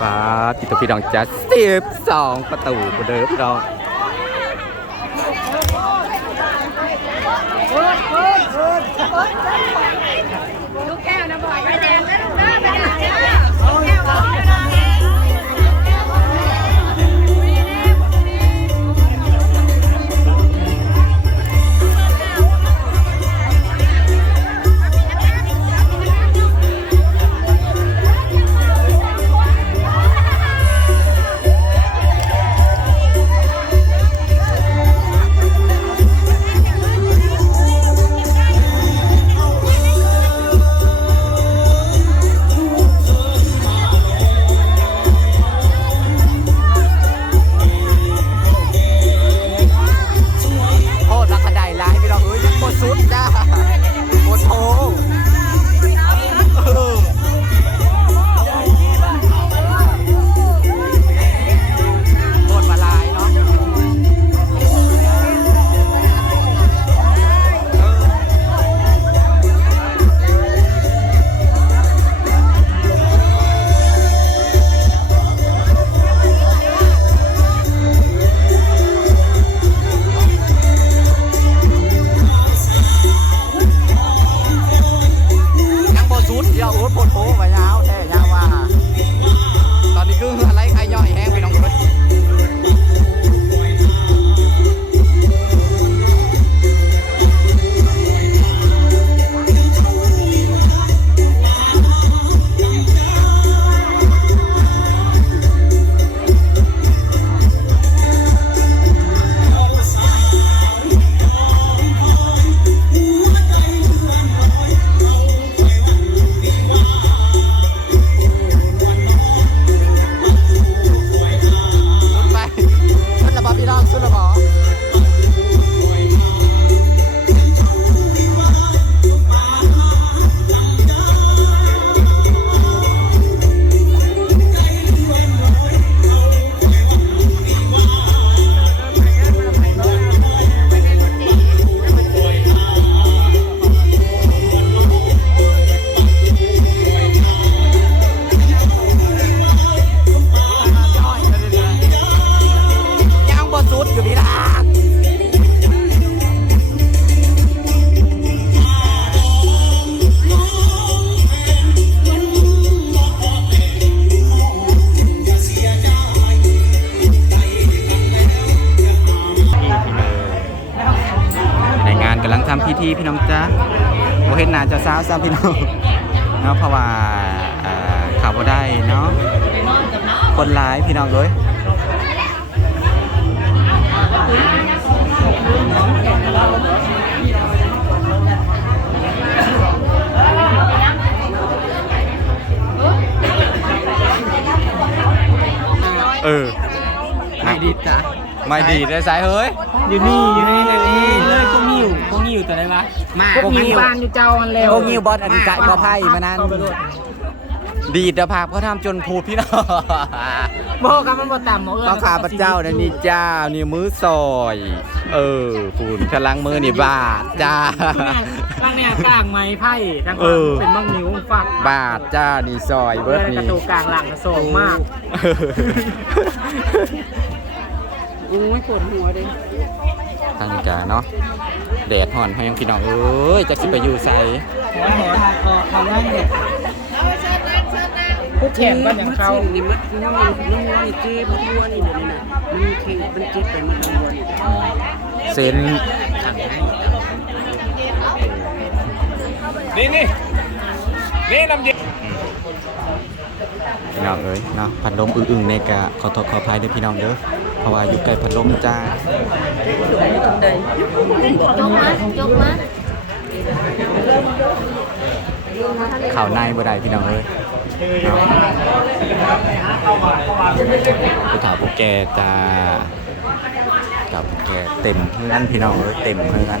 ฟ้าติดตัวพี่น้องจัดสิบสองประตูเดิมพี่น้องลูกแก้วนะบอยไปแดงนะลูกนะไปแดงนะลูกแก้ว โอ้โห ทำพิธีพี่น้องจ้าโมเห็นหนาเจ้าสาวซ้ำพี่น้องเนาะเพราะว่าเอ่อข่าวบ่ได้เนาะคนร้ายพี่น้องเลยเออไม่ดีจ้ะไม่ดีได้สายเฮ้ยอยู่นี่อยู่นี่เลย นี่เลยก็มีอยู่ก็มีอยู่ตัวไหนวะมาพวกมีบ้านอยู่เจ้าอันเร็วพวกงิวบอสอันกะบอไพ่มานั้นเข้ไปด้วยดีดภาพเขาทำจนพูดพี่น้องบอกกันมันบ่ต่ำหมอเอ้ยต้องขาพระเจ้านะนี่เจ้านี่มือซอย เออคุณพลังมือนี่บาทจ้าร่างเนี่ยกลางไม้ไผ่ทั้งเออเป็นมังนิ้วฝักบาทจ้านี่ซอยเบิร์ดกระนี่ตูกลางหลังโสงมากอุ้ยปวดหัวเลยทางนี้กาเนาะ แดดห่อนให้ยังพี่น้องเอ้ยจะสิไปอยู่ใส่หัวหัวคอเขาไล่เด็กพูดแข่งกันอย่างเขานี่มันน้ำมันน้ำมันนี่เจ็บมันวัวนี่บ่นี่นะมันเข่งมันเจ็บไปมันวัวนี่เซนนี่นี่นี่น้ำเย็น พี่น้องเอ้ยเนาะพัดลมอึ้งๆในกะขอโทษขออภัยด้วยพี่น้องเด้อเพราะว่าอยู่ใกล้พัดลมจ้ายกมายกมาข่าวในบ่ได้พี่น้องเอ้ยเนาะไปถามพวกแกจ้ากับพวกแกเต็มเพื่อนพี่น้องเอ้ยเต็มเพื่อน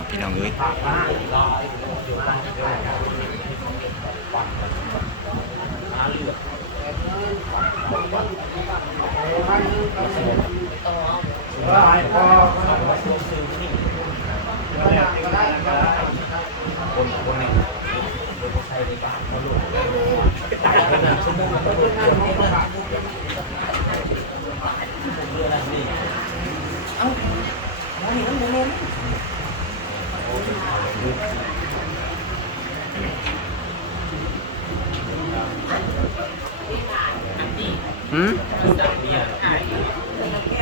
ะพี่น้องเอ้ยหื ม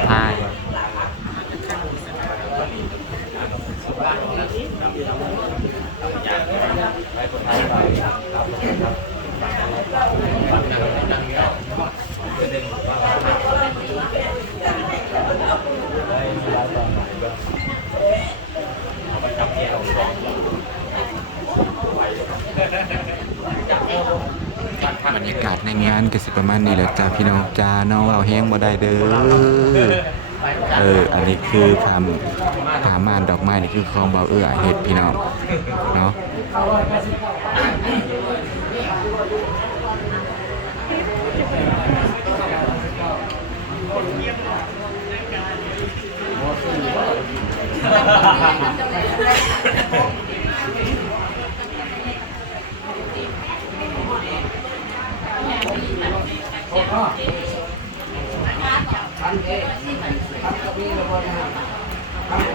ใช่ บรรยากาศในงานก็สิประมาณนี้แหละจ้าพี่น้องจ้าน้องเอาแห้งบ่ได้เด้อเอออันนี้คือพามามานดอกไม้นี่คือของเบาเอื้อเฮ็ดพี่น้องเนาะ